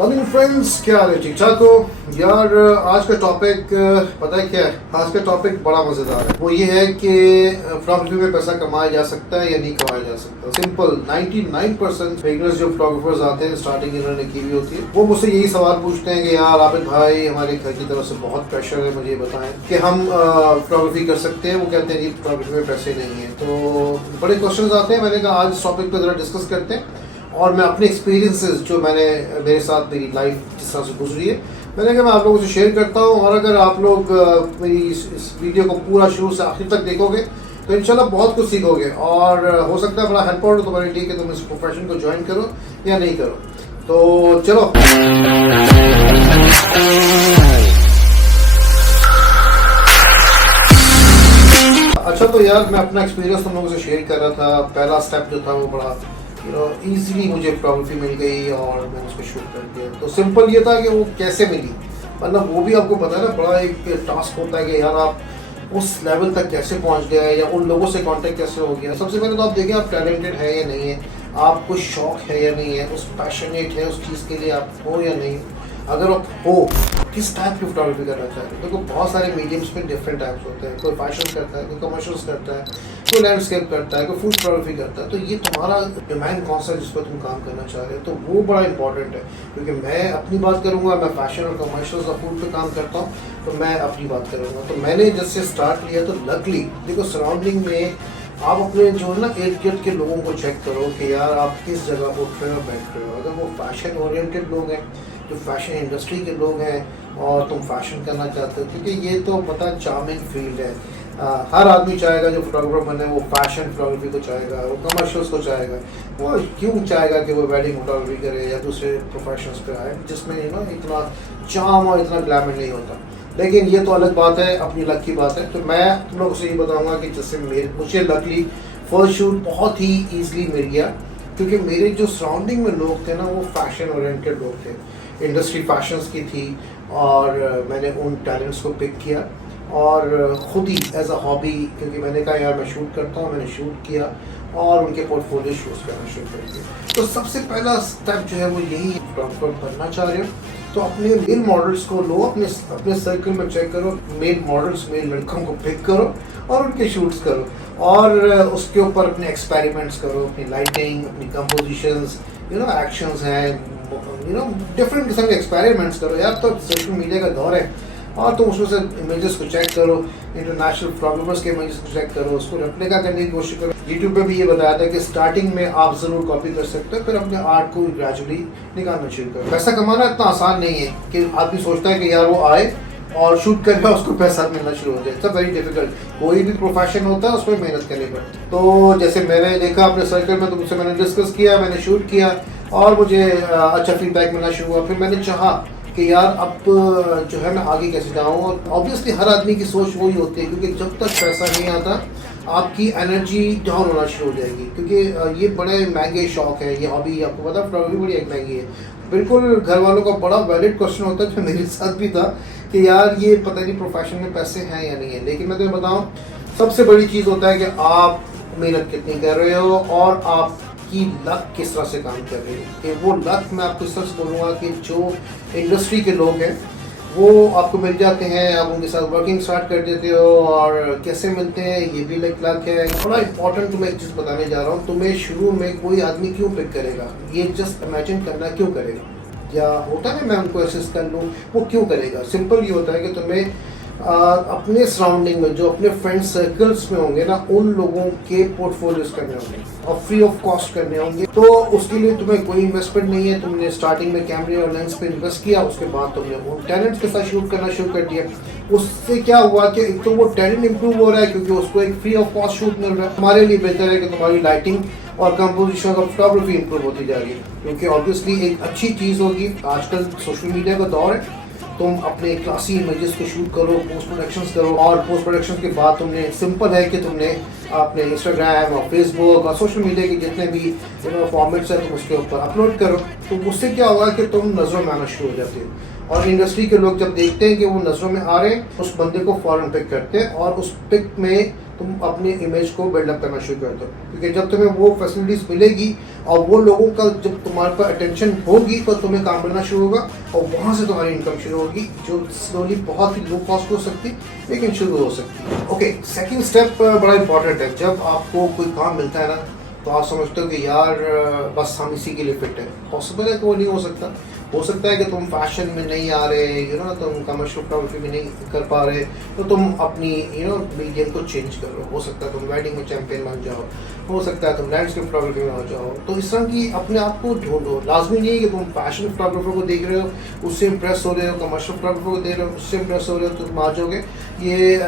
Morning friends, क्या हाल है? ठीक ठाक हो यार? आज का टॉपिक पता है क्या है? आज का टॉपिक बड़ा मजेदार है। वो ये है कि फोटोग्राफी में पैसा कमाया जा सकता है या नहीं कमाया जा सकता। सिंपल 99% बिगिनर्स जो फोटोग्राफर्स आते हैं, स्टार्टिंग इन्होंने की हुई होती है, वो मुझसे यही सवाल पूछते हैं कि यार आबिद भाई, हमारे घर की तरफ से बहुत प्रेशर है, मुझे बताएं कि हम फोटोग्राफी कर सकते हैं। वो कहते हैं जी फोटोग्राफी में पैसे नहीं है। तो बड़े क्वेश्चन आते हैं। मैंने कहा आज इस टॉपिक पर जरा डिस्कस करते हैं और मैं अपने एक्सपीरियंसेस जो मेरे साथ मेरी लाइफ जिस तरह से गुजरी है, मैंने कहा मैं आप लोगों से शेयर करता हूँ। और अगर आप लोग मेरी इस वीडियो को पूरा शुरू से आखिर तक देखोगे तो इंशाल्लाह बहुत कुछ सीखोगे और हो सकता है बड़ा हेल्प हो तुम्हारे लिए कि तुम इस प्रोफेशन को ज्वाइन करो या नहीं करो। तो चलो, अच्छा तो यार मैं अपना एक्सपीरियंस तुम लोगों से शेयर कर रहा था। पहला स्टेप जो था वो बड़ा इजीली मुझे फोटोग्राफी मिल गई और मैंने उसको शूट कर दिया। तो सिंपल ये था कि वो कैसे मिली, मतलब वो भी आपको पता है ना, बड़ा एक टास्क होता है कि यार आप उस लेवल तक कैसे पहुंच गए या उन लोगों से कांटेक्ट कैसे हो गया। सबसे पहले तो आप देखें आप टैलेंटेड है या नहीं है, आपको शौक है या नहीं है, उस पैशनेट है उस चीज़ के लिए आप हो या नहीं। अगर आप हो, किस टाइप की फोटोग्राफी करना चाहते हैं। देखो बहुत सारे मीडियम्स में डिफरेंट टाइप्स होते हैं। कोई फैशन करता है, कोई कमर्शियल्स करता है, कोई लैंडस्केप करता है, कोई फूड फोटोग्राफी करता है। तो ये तुम्हारा डोमेन कौन सा है जिस पर तुम काम करना चाह रहे हो, तो वो बड़ा इंपॉर्टेंट है। क्योंकि मैं अपनी बात करूँगा, मैं फैशन और कमर्शियल्स और फूड पे काम करता हूँ, तो मैं अपनी बात करूँगा। तो मैंने जब से स्टार्ट लिया तो लकली देखो सराउंडिंग में आप अपने जो है ना इर्द गिर्द के लोगों को चेक करो कि यार आप किस जगह उठ रहे हो बैठ रहे हो। अगर वो फैशन ओरिएंटेड लोग हैं, जो फैशन इंडस्ट्री के लोग हैं और तुम फैशन करना चाहते हो, क्योंकि ये तो पता चार्मिंग फील्ड है। हर आदमी चाहेगा जो फोटोग्राफर बने वो फैशन फोटोग्राफी को चाहेगा, वो कमर्शियल्स को चाहेगा। वो क्यों चाहेगा कि वो वेडिंग फोटोग्राफी करे या दूसरे प्रोफेशंस पे आए जिसमें इतना चार्म और इतना ग्लैमर नहीं होता। लेकिन ये तो अलग बात है, अपनी लक की बात है। तो मैं तुम लोगों से ये बताऊंगा कि जैसे मुझे लकली फर्स्ट शूट बहुत ही ईजिली मिल गया, क्योंकि मेरे जो सराउंडिंग में लोग थे ना वो फैशन ओरिएंटेड लोग थे, इंडस्ट्री फैशंस की थी। और मैंने उन टैलेंट्स को पिक किया और ख़ुद ही एज अ हॉबी, क्योंकि मैंने कहा यार मैं शूट करता हूँ, मैंने शूट किया और उनके पोर्टफोलियो शूट्स करना शुरू कर दिया। तो सबसे पहला स्टेप जो है वो यही है, फोटोग्राफर बनना चाह रहे हो तो अपने मेन मॉडल्स को लो, अपने सर्कल में चेक करो, मेन मॉडल्स मेन लड़कों को पिक करो और उनके शूट्स करो और उसके ऊपर अपने एक्सपेरिमेंट्स करो, अपनी लाइटिंग, अपनी कंपोजिशंस, एक्शंस हैं, डिफरेंट किस्म के एक्सपेरिमेंट्स करो। यार तो सोशल मीडिया का दौर है और तुम उसमें से इमेजेस को चेक करो, इंटरनेशनल फोटोग्राफर्स के इमेजेस को चेक करो, उसको रेप्लिका करने की कोशिश करो। यूट्यूब पे भी ये बताया था कि स्टार्टिंग में आप ज़रूर कॉपी कर सकते हो, फिर अपने आर्ट को ग्रेजुअली निकालना शुरू करो। पैसा कमाना इतना आसान नहीं है कि आदमी सोचता है कि यार वो आए और शूट करके उसको पैसा मिलना शुरू हो जाए। It's very difficult. कोई भी प्रोफेशन होता है उसमें मेहनत करनी पड़ती है। तो जैसे मैंने देखा अपने सर्कल में, तो मुझसे मैंने डिस्कस किया, मैंने शूट किया और मुझे अच्छा फीडबैक मिलना शुरू हुआ। फिर मैंने चाहा कि यार अब जो है मैं आगे कैसे जाऊँ। और ऑब्वियसली हर आदमी की सोच वही होती है, क्योंकि जब तक पैसा नहीं आता आपकी एनर्जी डाउन होना शुरू हो जाएगी। क्योंकि ये बड़े महंगे शौक है, ये हॉबी आपको पता है फोटोग्राफी बड़ी एक महंगी है। बिल्कुल घर वालों का बड़ा वैलिड क्वेश्चन होता है, जो मेरे साथ भी था कि यार ये पता नहीं प्रोफेशन में पैसे हैं या नहीं है। लेकिन मैं तुम्हें बताऊँ, सबसे बड़ी चीज़ होता है कि आप मेहनत कितनी कर रहे हो और आप की लक किस तरह से काम कर रही है। कि वो लक मैं आपको सच बोलूँगा कि जो इंडस्ट्री के लोग हैं वो आपको मिल जाते हैं, आप उनके साथ वर्किंग स्टार्ट कर देते हो। और कैसे मिलते हैं ये भी लक है। बड़ा इंपॉर्टेंट तुम्हें एक चीज़ बताने जा रहा हूँ। तुम्हें शुरू में कोई आदमी क्यों पिक करेगा, ये जस्ट इमेजिन करना क्यों करेगा, या होता है मैं उनको असिस्ट कर लूँ, वो क्यों करेगा। सिंपल ये होता है कि तुम्हें अपने सराउंडिंग में जो अपने फ्रेंड सर्कल्स में होंगे ना, उन लोगों के पोर्टफोलियोज करने होंगे और फ्री ऑफ कॉस्ट करने होंगे। तो उसके लिए तुम्हें कोई इन्वेस्टमेंट नहीं है। तुमने स्टार्टिंग में कैमरे और लेंस पे इन्वेस्ट किया, उसके बाद तुमने उन टैलेंट्स के साथ शूट करना शुरू कर दिया। उससे क्या हुआ कि एक तो वो टैलेंट इंप्रूव हो रहा है, क्योंकि उसको एक फ्री ऑफ कॉस्ट शूट मिल रहा है। हमारे लिए बेहतर है कि तुम्हारी लाइटिंग और कंपोजिशन और फोटोग्राफी इंप्रूव होती जा रही है, क्योंकि ऑब्वियसली एक अच्छी चीज़ होगी। आजकल सोशल मीडिया का दौर है, तुम अपने क्लासी इमेजेस को शूट करो, पोस्ट प्रोडक्शंस करो और पोस्ट प्रोडक्शन के बाद तुमने सिंपल है कि तुमने अपने इंस्टाग्राम और फेसबुक और सोशल मीडिया के जितने भी फॉर्मेट्स हैं तुम उसके ऊपर अपलोड करो। तो उससे क्या होगा कि तुम नज़रों में आना शुरू हो जाते हो और इंडस्ट्री के लोग जब देखते हैं कि वो नज़रों में आ रहे हैं उस बंदे को फ़ौरन पिक करते हैं और उस पिक में तुम अपनी इमेज को बिल्डअप करना शुरू कर दो। क्योंकि जब तुम्हें वो फैसिलिटीज़ मिलेगी और वो लोगों का जब तुम्हारे पर अटेंशन होगी तो तुम्हें काम करना शुरू होगा और वहाँ से तुम्हारी इनकम शुरू होगी, जो स्लोली बहुत ही लो कॉस्ट हो सकती लेकिन शुरू हो सकती है। ओके, सेकंड स्टेप बड़ा इंपॉर्टेंट है। जब आपको कोई काम मिलता है ना तो आप समझते हो कि यार बस हम इसी के लिए फिट है। पॉसिबल है कि वो नहीं हो सकता है कि तुम फैशन में नहीं आ रहे, तुम कमर्शियल फोटोग्राफी में नहीं कर पा रहे, तो तुम अपनी मीडियम को चेंज करो। हो सकता है तुम वेडिंग में चैंपियन बन जाओ, हो सकता है तुम लैंडस्केप फोटोग्राफी में हो जाओ। तो इस तरह की अपने आप को ढूंढो। लाजमी नहीं है कि तुम फैशन फोटोग्राफर को देख रहे हो उससे इंप्रेस हो रहे हो, कमर्शियल फोटोग्राफर को देख रहे हो उससे इंप्रेस हो रहे हो, तुम आ जाओगे, ये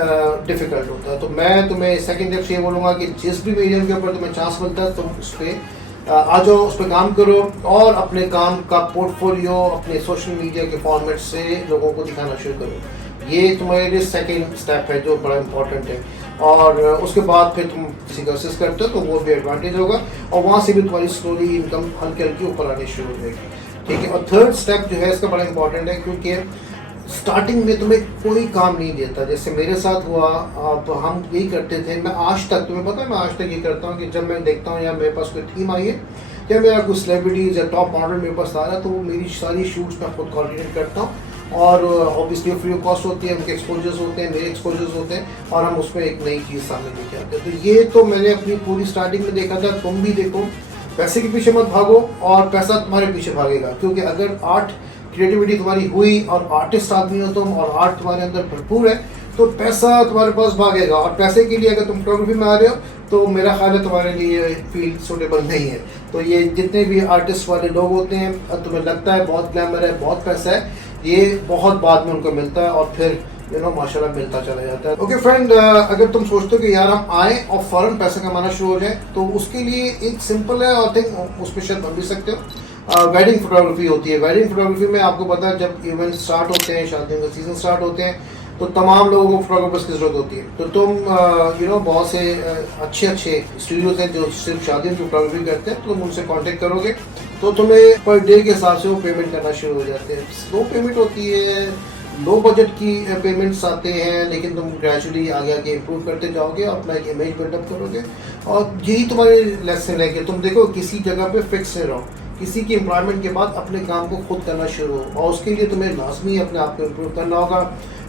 डिफ़िकल्ट होता है। तो मैं तुम्हें सेकेंड स्टेप ये बोलूँगा कि जिस भी मीडियम के ऊपर तुम्हें चांस मिलता है तुम उस पर आ जाओ, उस पर काम करो और अपने काम का पोर्टफोलियो अपने सोशल मीडिया के फॉर्मेट से लोगों को दिखाना शुरू करो। ये तुम्हारे लिए सेकेंड स्टेप है जो बड़ा इंपॉर्टेंट है। और उसके बाद फिर तुम किसी का असिस्ट करते हो तो वो भी एडवांटेज होगा और वहाँ से भी तुम्हारी स्लोली इनकम हल्की हल्की ऊपर आने शुरू हो जाएगी। ठीक है, और थर्ड स्टेप जो है इसका बड़ा इंपॉर्टेंट है क्योंकि स्टार्टिंग में तुम्हें कोई काम नहीं देता। जैसे मेरे साथ हुआ, अब हम यही करते थे, मैं आज तक, तुम्हें पता है मैं आज तक ये करता हूँ कि जब मैं देखता हूँ यार मेरे पास कोई थीम आई है या मेरा कोई सेलिब्रिटीज़ या टॉप मॉडल मेरे पास आ रहा है तो वो मेरी सारी शूट्स मैं खुद कोऑर्डिनेट करता हूँ और ऑब्वियसली फ्री ऑफ कॉस्ट होती है, उनके एक्सपोजर्स होते हैं, मेरे एक्सपोजर्स होते हैं और हम उसमें एक नई चीज़ सामने लेके आते हैं। तो ये तो मैंने अपनी पूरी स्टार्टिंग में देखा था, तुम भी देखो। पैसे के पीछे मत भागो और पैसा तुम्हारे पीछे भागेगा, क्योंकि अगर आर्ट क्रिएटिविटी तुम्हारी हुई और आर्टिस्ट आदमी हो तुम और आर्ट तुम्हारे अंदर भरपूर है तो पैसा तुम्हारे पास भागेगा। और पैसे के लिए अगर तुम फोटोग्राफी में आ रहे हो तो मेरा ख्याल है तुम्हारे लिए फील्ड सूटेबल नहीं है। तो ये जितने भी आर्टिस्ट वाले लोग होते हैं, तुम्हें लगता है बहुत ग्लैमर है, बहुत पैसा है, ये बहुत बाद में उनको मिलता है और फिर माशाल्लाह मिलता चला जाता है। ओके फ्रेंड, अगर तुम सोचते हो कि यार हम आए और फौरन पैसा कमाना शुरू हो जाए तो उसके लिए एक सिंपल है, आई थिंक उसमें शायद बन भी सकते हो। वेडिंग फोटोग्राफी होती है। वेडिंग फोटोग्राफी में आपको पता है जब इवेंट स्टार्ट होते हैं, शादियों का सीजन स्टार्ट होते हैं तो तमाम लोगों को फोटोग्राफर्स की जरूरत होती है। तो तुम बहुत से अच्छे स्टूडियोज हैं जो सिर्फ शादियों की फोटोग्राफी करते हैं, तो तुम उनसे कांटेक्ट करोगे तो तुम्हें पर डे के हिसाब से वो पेमेंट करना शुरू हो जाते हैं। स्लो पेमेंट होती है, लो बजट की पेमेंट्स आते हैं, लेकिन तुम ग्रेजुअली आगे आगे इम्प्रूव करते जाओगे, अपना एक इमेज बिल्डअप करोगे और यही तुम्हारे लेसन है कि तुम देखो किसी जगह पे फिक्स नहीं रहो, किसी की एम्प्लॉयमेंट के बाद अपने काम को खुद करना शुरू हो। और उसके लिए तुम्हें लाजमी अपने आप को इम्प्रूव करना होगा,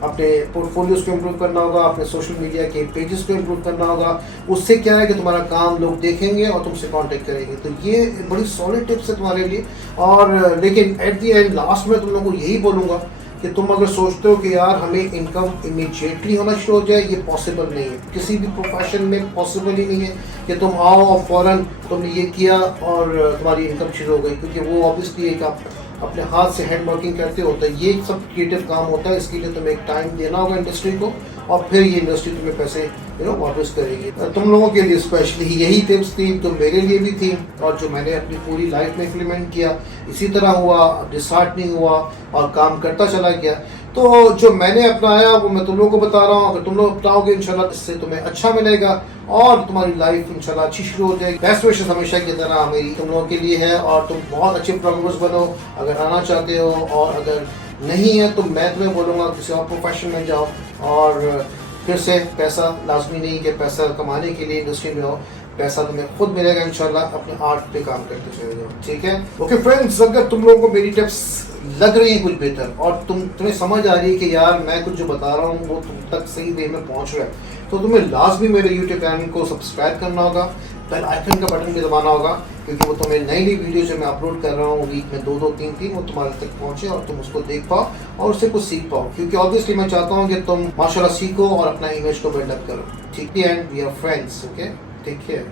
अपने पोर्टफोलियोज को इम्प्रूव करना होगा, अपने सोशल मीडिया के पेजेस को इम्प्रूव करना होगा। उससे क्या है कि तुम्हारा काम लोग देखेंगे और तुमसे कांटेक्ट करेंगे। तो ये बड़ी सॉलिड टिप्स है तुम्हारे लिए। और लेकिन एट द एंड लास्ट में तुम लोगों को यही बोलूँगा कि तुम अगर सोचते हो कि यार हमें इनकम इमीडिएटली होना शुरू हो जाए, ये पॉसिबल नहीं है। किसी भी प्रोफेशन में पॉसिबल ही नहीं है कि तुम आओ और फौरन तुमने ये किया और तुम्हारी इनकम शुरू हो गई, क्योंकि वो ऑब्वियसली एक आप अपने हाथ से हैंड वर्किंग करते होता है, ये सब क्रिएटिव काम होता है। इसके लिए तुम्हें एक टाइम देना होगा इंडस्ट्री को और फिर ये इंडस्ट्री तुम्हें पैसे वापस करेगी। तुम लोगों के लिए स्पेशली यही टिप्स थी, तो मेरे लिए भी थी और जो मैंने अपनी पूरी लाइफ में इम्प्लीमेंट किया। इसी तरह हुआ, डिसहार्टनिंग हुआ और काम करता चला गया। तो जो मैंने अपनाया वो मैं तुम लोगों को बता रहा हूँ। अगर तुम लोग अपनाओगे इंशाल्लाह इससे तुम्हें अच्छा मिलेगा और तुम्हारी लाइफ इंशाल्लाह अच्छी शुरू हो जाएगी। बेस्ट विशेस हमेशा की तरह मेरी तुम लोगों के लिए है और तुम बहुत अच्छे प्रोग्रामर्स बनो अगर आना चाहते हो, और अगर नहीं है तो मैं तुम्हें बोलूँगा किसी और प्रोफेशन में जाओ। और फिर से पैसा लाजमी नहीं कि पैसा कमाने के लिए इंडस्ट्री में हो, पैसा तुम्हें खुद मिलेगा इंशाल्लाह अपने आर्ट पे काम करते चले जाओ। ठीक है, ओके फ्रेंड्स, अगर तुम लोगों को मेरी टिप्स लग रही है कुछ बेहतर और तुम्हें समझ आ रही है कि यार मैं कुछ जो बता रहा हूँ वो तुम तक सही वे में पहुँच रहा है, तो तुम्हें लाजमी मेरे यूट्यूब चैनल को सब्सक्राइब करना होगा, बेल आइकन का बटन भी दबाना होगा, क्योंकि वो तुम्हें नई नई वीडियो जो मैं अपलोड कर रहा हूँ वीक में 2-2 3-3 वो तुम्हारे तक पहुँचे और तुम उसको देख पाओ और उससे कुछ सीख पाओ। क्योंकि ऑब्वियसली मैं चाहता हूँ कि तुम माशाल्लाह सीखो और अपना इमेज को बिल्डअप करो। ठीक है, and we are friends. Okay, take care.